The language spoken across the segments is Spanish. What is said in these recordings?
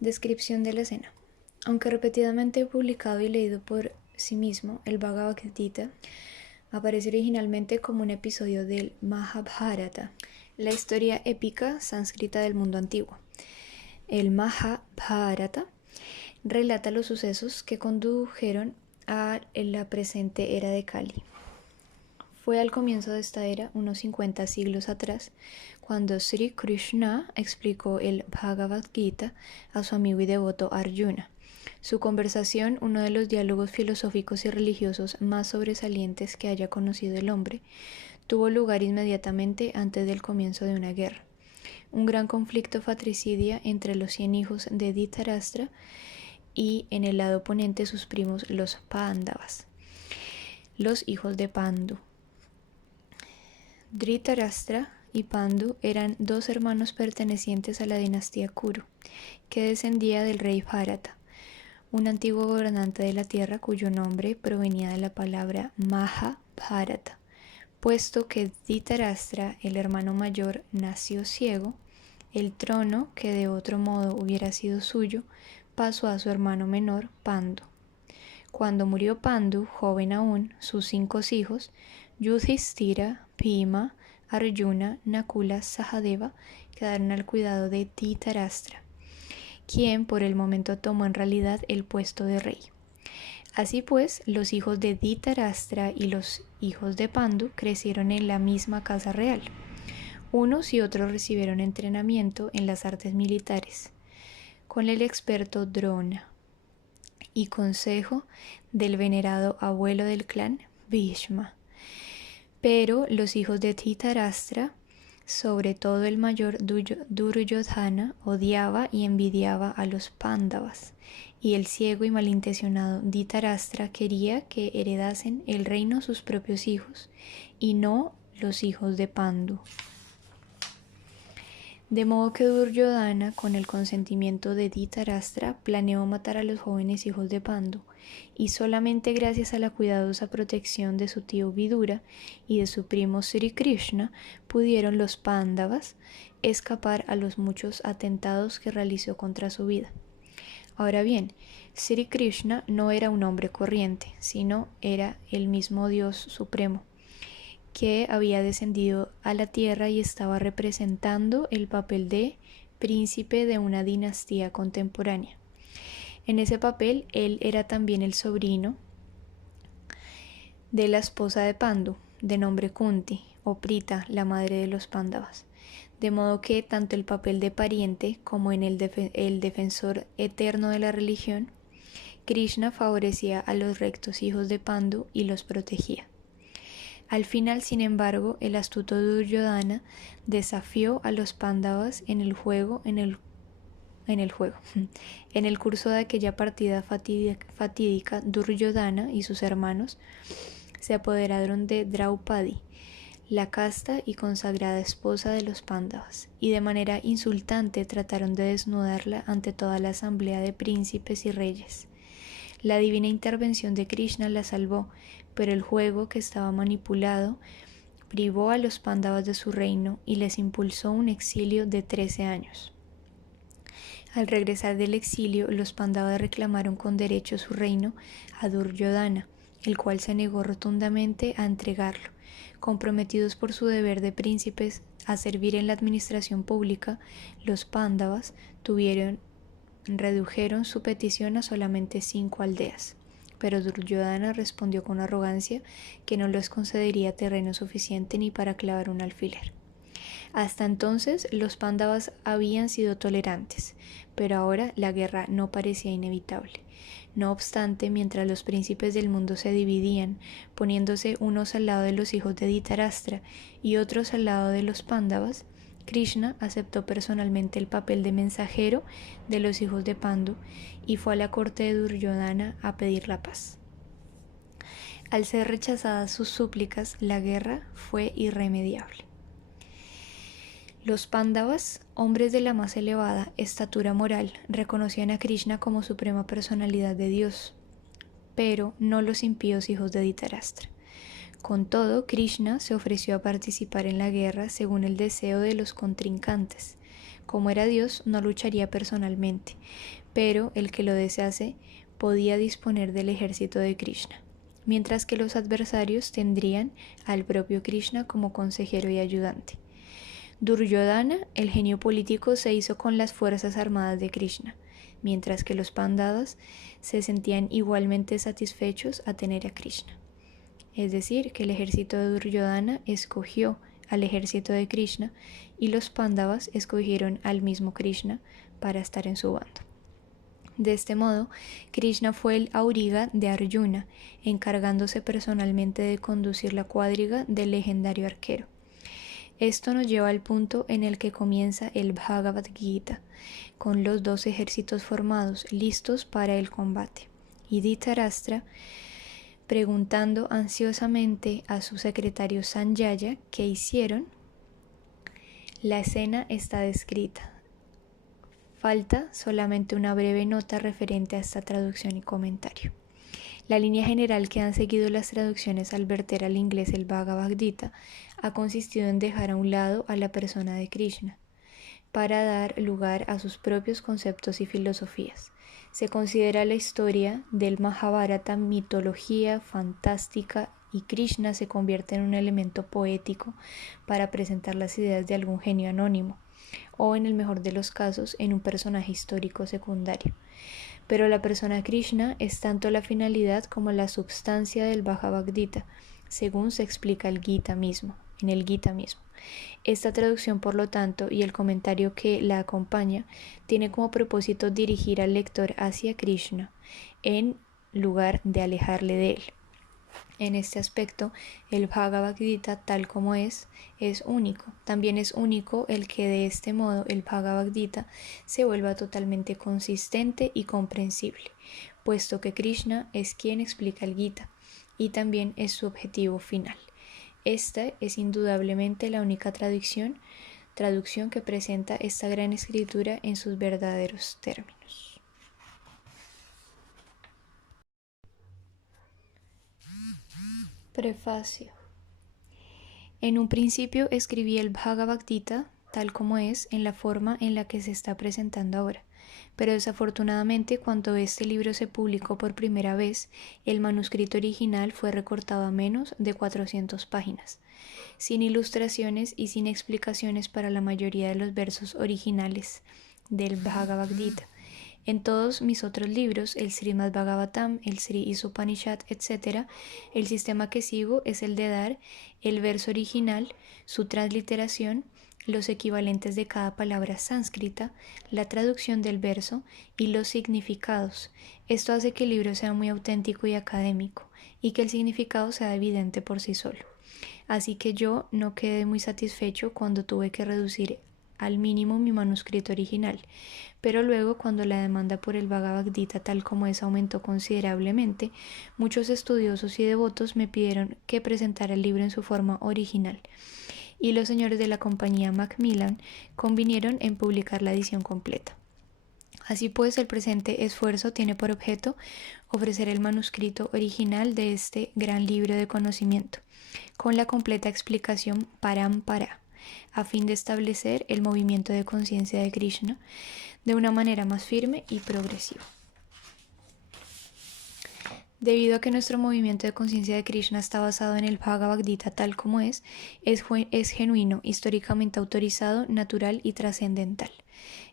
Descripción de la escena. Aunque repetidamente publicado y leído por sí mismo, el Bhagavad Gita aparece originalmente como un episodio del Mahabharata, la historia épica sánscrita del mundo antiguo. El Mahabharata relata los sucesos que condujeron a la presente era de Kali. Fue al comienzo de esta era, unos 50 siglos atrás, cuando Sri Krishna explicó el Bhagavad Gita a su amigo y devoto Arjuna. Su conversación, uno de los diálogos filosóficos y religiosos más sobresalientes que haya conocido el hombre, tuvo lugar inmediatamente antes del comienzo de una guerra. Un gran conflicto fratricidia entre los 100 hijos de Dhritarashtra y en el lado oponente sus primos los Pándavas, los hijos de Pandu. Dhritarashtra y Pandu eran dos hermanos pertenecientes a la dinastía Kuru, que descendía del rey Bharata, un antiguo gobernante de la tierra cuyo nombre provenía de la palabra Mahabharata. Puesto que Dhritarashtra, el hermano mayor, nació ciego, el trono, que de otro modo hubiera sido suyo, pasó a su hermano menor, Pandu. Cuando murió Pandu, joven aún, sus 5 hijos, Yudhishthira, Bhima, Arjuna, Nakula, Sahadeva, quedaron al cuidado de Dhritarashtra, quien por el momento tomó en realidad el puesto de rey. Así pues, los hijos de Dhritarashtra y los hijos de Pandu crecieron en la misma casa real. Unos y otros recibieron entrenamiento en las artes militares, con el experto Drona y consejo del venerado abuelo del clan, Bhishma. Pero los hijos de Dhritarashtra, sobre todo el mayor Duryodhana, odiaba y envidiaba a los Pándavas, y el ciego y malintencionado Dhritarashtra quería que heredasen el reino sus propios hijos, y no los hijos de Pandu. De modo que Duryodhana, con el consentimiento de Dhritarashtra, planeó matar a los jóvenes hijos de Pandu, y solamente gracias a la cuidadosa protección de su tío Vidura y de su primo Sri Krishna pudieron los Pándavas escapar a los muchos atentados que realizó contra su vida. Ahora bien, Sri Krishna no era un hombre corriente, sino era el mismo Dios supremo, que había descendido a la tierra y estaba representando el papel de príncipe de una dinastía contemporánea. En ese papel, él era también el sobrino de la esposa de Pandu, de nombre Kunti, o Prita, la madre de los Pándavas. De modo que tanto el papel de pariente como en el defensor eterno de la religión, Krishna favorecía a los rectos hijos de Pandu y los protegía. Al final, sin embargo, el astuto Duryodhana desafió a los Pándavas en el curso de aquella partida fatídica, Duryodhana y sus hermanos se apoderaron de Draupadi, la casta y consagrada esposa de los Pándavas, y de manera insultante trataron de desnudarla ante toda la asamblea de príncipes y reyes. La divina intervención de Krishna la salvó, pero el juego que estaba manipulado privó a los Pándavas de su reino y les impulsó un exilio de 13 años. Al regresar del exilio, los Pándavas reclamaron con derecho su reino a Duryodhana, el cual se negó rotundamente a entregarlo. Comprometidos por su deber de príncipes a servir en la administración pública, los Pándavas redujeron su petición a solamente 5 aldeas. Pero Duryodhana respondió con arrogancia que no les concedería terreno suficiente ni para clavar un alfiler. Hasta entonces los Pándavas habían sido tolerantes, pero ahora la guerra no parecía inevitable. No obstante, mientras los príncipes del mundo se dividían, poniéndose unos al lado de los hijos de Dhritarashtra y otros al lado de los Pándavas, Krishna aceptó personalmente el papel de mensajero de los hijos de Pandu y fue a la corte de Duryodhana a pedir la paz. Al ser rechazadas sus súplicas, la guerra fue irremediable. Los Pándavas, hombres de la más elevada estatura moral, reconocían a Krishna como suprema personalidad de Dios, pero no los impíos hijos de Dhritarashtra. Con todo, Krishna se ofreció a participar en la guerra según el deseo de los contrincantes, Como era Dios, no lucharía personalmente, pero el que lo desease podía disponer del ejército de Krishna, mientras que los adversarios tendrían al propio Krishna como consejero y ayudante. Duryodhana, el genio político, se hizo con las fuerzas armadas de Krishna, mientras que los Pandavas se sentían igualmente satisfechos a tener a Krishna. Es decir, que el ejército de Duryodhana escogió al ejército de Krishna y los Pándavas escogieron al mismo Krishna para estar en su bando. De este modo, Krishna fue el auriga de Arjuna, encargándose personalmente de conducir la cuadriga del legendario arquero. Esto nos lleva al punto en el que comienza el Bhagavad Gita, con los dos ejércitos formados, listos para el combate. Y Dhritarashtra, preguntando ansiosamente a su secretario Sanjaya qué hicieron, la escena está descrita. Falta solamente una breve nota referente a esta traducción y comentario. La línea general que han seguido las traducciones al verter al inglés el Bhagavad Gita ha consistido en dejar a un lado a la persona de Krishna para dar lugar a sus propios conceptos y filosofías. Se considera la historia del Mahabharata mitología fantástica y Krishna se convierte en un elemento poético para presentar las ideas de algún genio anónimo, o en el mejor de los casos, en un personaje histórico secundario. Pero la persona Krishna es tanto la finalidad como la substancia del Bhagavad Gita, según se explica en el Gita mismo. Esta traducción, por lo tanto, y el comentario que la acompaña, tiene como propósito dirigir al lector hacia Krishna, en lugar de alejarle de él. En este aspecto, el Bhagavad Gita, tal como es único. También es único el que de este modo el Bhagavad Gita se vuelva totalmente consistente y comprensible, puesto que Krishna es quien explica el Gita y también es su objetivo final. Esta es indudablemente la única traducción que presenta esta gran escritura en sus verdaderos términos. Prefacio. En un principio escribí el Bhagavad Gita tal como es, en la forma en la que se está presentando ahora. Pero desafortunadamente, cuando este libro se publicó por primera vez, el manuscrito original fue recortado a menos de 400 páginas, sin ilustraciones y sin explicaciones para la mayoría de los versos originales del Bhagavad Gita. En todos mis otros libros, el Srimad Bhagavatam, el Sri Isopanishad, etc., el sistema que sigo es el de dar el verso original, su transliteración, los equivalentes de cada palabra sánscrita, la traducción del verso y los significados. Esto hace que el libro sea muy auténtico y académico, y que el significado sea evidente por sí solo. Así que yo no quedé muy satisfecho cuando tuve que reducir al mínimo mi manuscrito original, pero luego, cuando la demanda por el Bhagavad Gita tal como es aumentó considerablemente, muchos estudiosos y devotos me pidieron que presentara el libro en su forma original, y los señores de la compañía Macmillan convinieron en publicar la edición completa. Así pues, el presente esfuerzo tiene por objeto ofrecer el manuscrito original de este gran libro de conocimiento, con la completa explicación parampara, a fin de establecer el movimiento de conciencia de Krishna de una manera más firme y progresiva. Debido a que nuestro movimiento de conciencia de Krishna está basado en el Bhagavad Gita tal como es genuino, históricamente autorizado, natural y trascendental.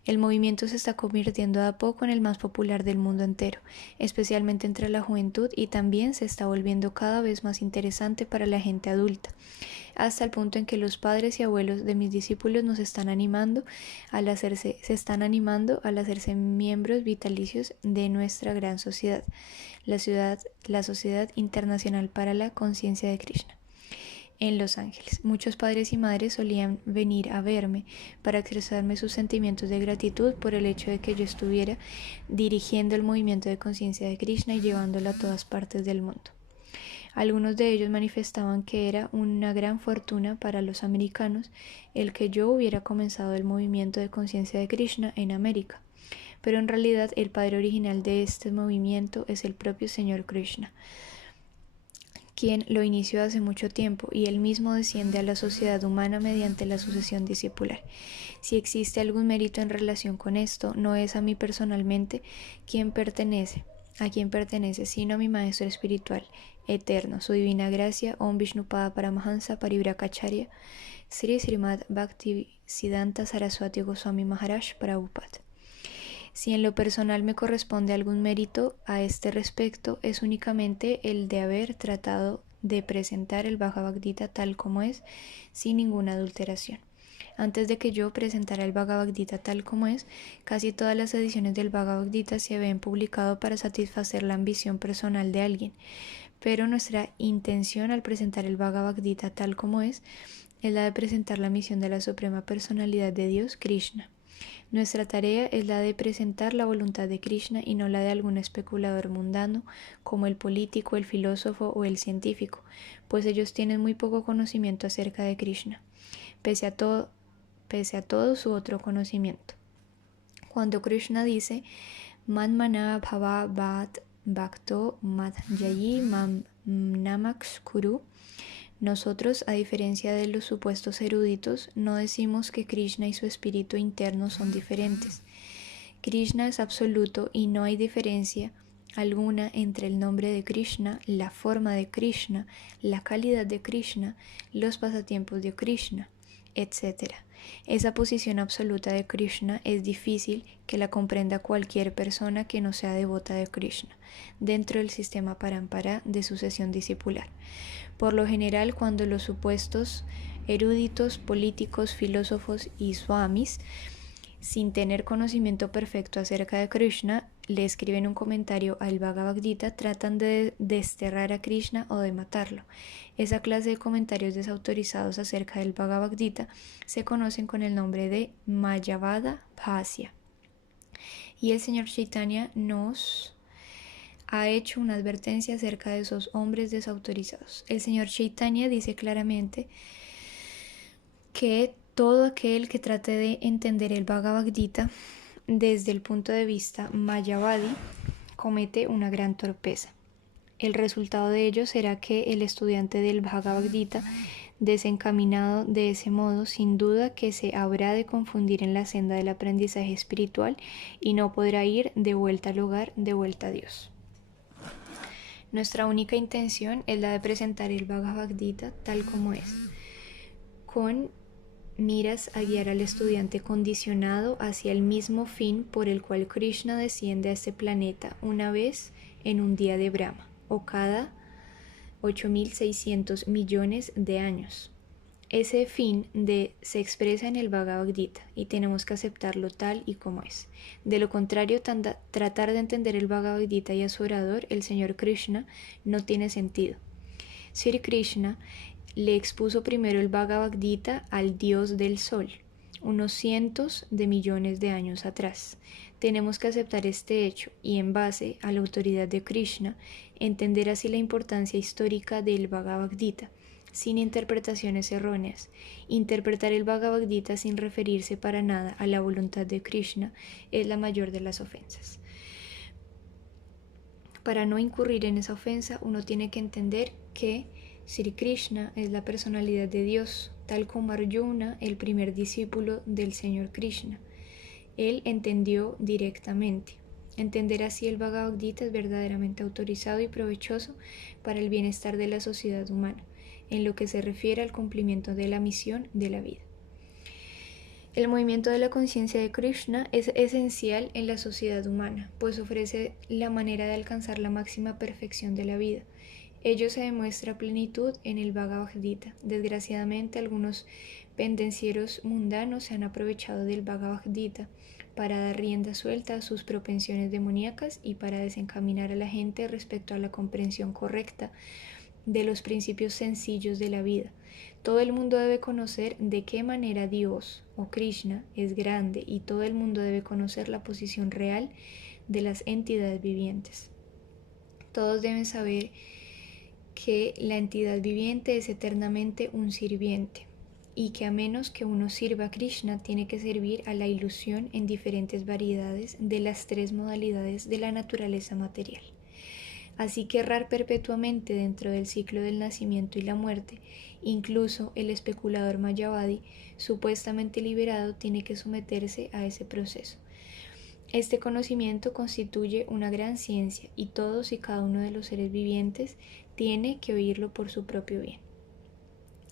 El movimiento se está convirtiendo de a poco en el más popular del mundo entero, especialmente entre la juventud, y también se está volviendo cada vez más interesante para la gente adulta, hasta el punto en que los padres y abuelos de mis discípulos se están animando al hacerse miembros vitalicios de nuestra gran sociedad, la Sociedad Internacional para la Conciencia de Krishna, en Los Ángeles. Muchos padres y madres solían venir a verme para expresarme sus sentimientos de gratitud por el hecho de que yo estuviera dirigiendo el movimiento de conciencia de Krishna y llevándolo a todas partes del mundo. Algunos de ellos manifestaban que era una gran fortuna para los americanos el que yo hubiera comenzado el movimiento de conciencia de Krishna en América, pero en realidad el padre original de este movimiento es el propio Señor Krishna, quien lo inició hace mucho tiempo, y él mismo desciende a la sociedad humana mediante la sucesión discipular. Si existe algún mérito en relación con esto, no es a mí personalmente a quien pertenece, sino a mi maestro espiritual, eterno, su divina gracia, Om Vishnupada Paramahansa Paribrakacharya, Sri Srimad Bhaktisiddhanta Saraswati Goswami Maharaj Prabhupada. Si en lo personal me corresponde algún mérito a este respecto, es únicamente el de haber tratado de presentar el Bhagavad Gita tal como es, sin ninguna adulteración. Antes de que yo presentara el Bhagavad Gita tal como es, casi todas las ediciones del Bhagavad Gita se habían publicado para satisfacer la ambición personal de alguien, pero nuestra intención al presentar el Bhagavad Gita tal como es la de presentar la misión de la Suprema Personalidad de Dios, Krishna. Nuestra tarea es la de presentar la voluntad de Krishna y no la de algún especulador mundano como el político, el filósofo o el científico, pues ellos tienen muy poco conocimiento acerca de Krishna, pese a todo su otro conocimiento. Cuando Krishna dice Man bhava bhat bhakto madhyayi mam namakskuru, nosotros, a diferencia de los supuestos eruditos, no decimos que Krishna y su espíritu interno son diferentes. Krishna es absoluto y no hay diferencia alguna entre el nombre de Krishna, la forma de Krishna, la calidad de Krishna, los pasatiempos de Krishna, etc. Esa posición absoluta de Krishna es difícil que la comprenda cualquier persona que no sea devota de Krishna, dentro del sistema parampara de sucesión discipular. Por lo general, cuando los supuestos eruditos, políticos, filósofos y swamis, sin tener conocimiento perfecto acerca de Krishna, le escriben un comentario al Bhagavad Gita, tratan de desterrar a Krishna o de matarlo. Esa clase de comentarios desautorizados acerca del Bhagavad Gita se conocen con el nombre de Mayavada Bhasya. Y el señor Chaitanya nos ha hecho una advertencia acerca de esos hombres desautorizados. El señor Chaitanya dice claramente que todo aquel que trate de entender el Bhagavad Gita desde el punto de vista Mayavadi comete una gran torpeza. El resultado de ello será que el estudiante del Bhagavad Gita, desencaminado de ese modo, sin duda que se habrá de confundir en la senda del aprendizaje espiritual y no podrá ir de vuelta al hogar, de vuelta a Dios. Nuestra única intención es la de presentar el Bhagavad Gita tal como es, con miras a guiar al estudiante condicionado hacia el mismo fin por el cual Krishna desciende a este planeta una vez en un día de Brahma, o cada 8.600 millones de años. Ese fin se expresa en el Bhagavad Gita y tenemos que aceptarlo tal y como es. De lo contrario, tratar de entender el Bhagavad Gita y a su orador, el Señor Krishna, no tiene sentido. Sri Krishna le expuso primero el Bhagavad Gita al dios del sol, unos cientos de millones de años atrás. Tenemos que aceptar este hecho y, en base a la autoridad de Krishna, entender así la importancia histórica del Bhagavad Gita, sin interpretaciones erróneas. Interpretar el Bhagavad Gita sin referirse para nada a la voluntad de Krishna es la mayor de las ofensas. Para no incurrir en esa ofensa, uno tiene que entender que Sri Krishna es la personalidad de Dios, tal como Arjuna, el primer discípulo del Señor Krishna. Él entendió directamente. Entender así el Bhagavad Gita es verdaderamente autorizado y provechoso para el bienestar de la sociedad humana, en lo que se refiere al cumplimiento de la misión de la vida. El movimiento de la conciencia de Krishna es esencial en la sociedad humana, pues ofrece la manera de alcanzar la máxima perfección de la vida. Ello se demuestra a plenitud en el Bhagavad Gita. Desgraciadamente, algunos pendencieros mundanos se han aprovechado del Bhagavad Gita para dar rienda suelta a sus propensiones demoníacas y para desencaminar a la gente respecto a la comprensión correcta de los principios sencillos de la vida. Todo el mundo debe conocer de qué manera Dios o Krishna es grande, y todo el mundo debe conocer la posición real de las entidades vivientes. Todos deben saber que la entidad viviente es eternamente un sirviente, y que a menos que uno sirva a Krishna, tiene que servir a la ilusión en diferentes variedades de las tres modalidades de la naturaleza material. Así que errar perpetuamente dentro del ciclo del nacimiento y la muerte, incluso el especulador Mayavadi, supuestamente liberado, tiene que someterse a ese proceso. Este conocimiento constituye una gran ciencia y todos y cada uno de los seres vivientes tiene que oírlo por su propio bien.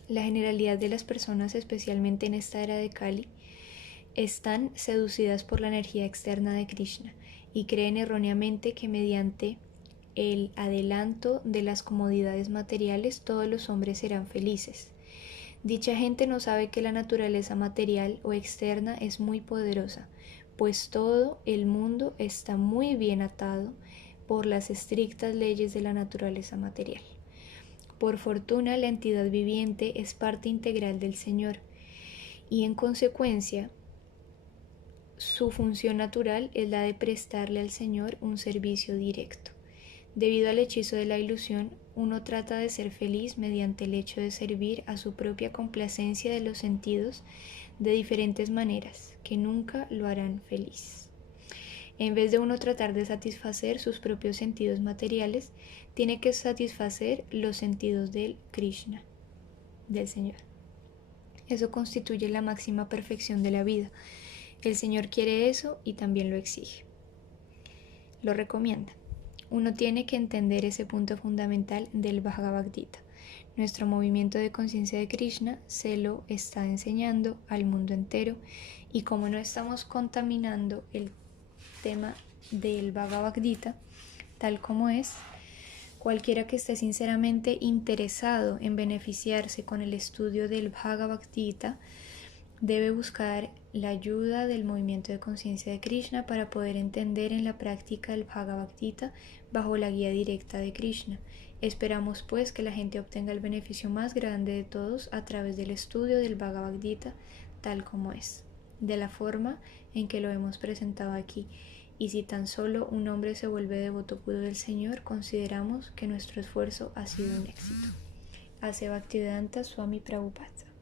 La generalidad de las personas, especialmente en esta era de Kali, están seducidas por la energía externa de Krishna y creen erróneamente que mediante el adelanto de las comodidades materiales todos los hombres serán felices. Dicha gente no sabe que la naturaleza material o externa es muy poderosa, pues todo el mundo está muy bien atado por las estrictas leyes de la naturaleza material. Por fortuna, la entidad viviente es parte integral del Señor y en consecuencia su función natural es la de prestarle al Señor un servicio directo. Debido al hechizo de la ilusión, uno trata de ser feliz mediante el hecho de servir a su propia complacencia de los sentidos de diferentes maneras, que nunca lo harán feliz. En vez de uno tratar de satisfacer sus propios sentidos materiales, tiene que satisfacer los sentidos del Krishna, del Señor. Eso constituye la máxima perfección de la vida. El Señor quiere eso y también lo exige. Lo recomienda. Uno tiene que entender ese punto fundamental del Bhagavad Gita. Nuestro movimiento de conciencia de Krishna se lo está enseñando al mundo entero y como no estamos contaminando el tema del Bhagavad Gita tal como es, cualquiera que esté sinceramente interesado en beneficiarse con el estudio del Bhagavad Gita debe buscar la ayuda del movimiento de conciencia de Krishna para poder entender en la práctica el Bhagavad Gita bajo la guía directa de Krishna. Esperamos pues que la gente obtenga el beneficio más grande de todos a través del estudio del Bhagavad Gita tal como es, de la forma en que lo hemos presentado aquí. Y si tan solo un hombre se vuelve devoto puro del Señor, consideramos que nuestro esfuerzo ha sido un éxito. Ase Bhaktivedanta Swami Prabhupada.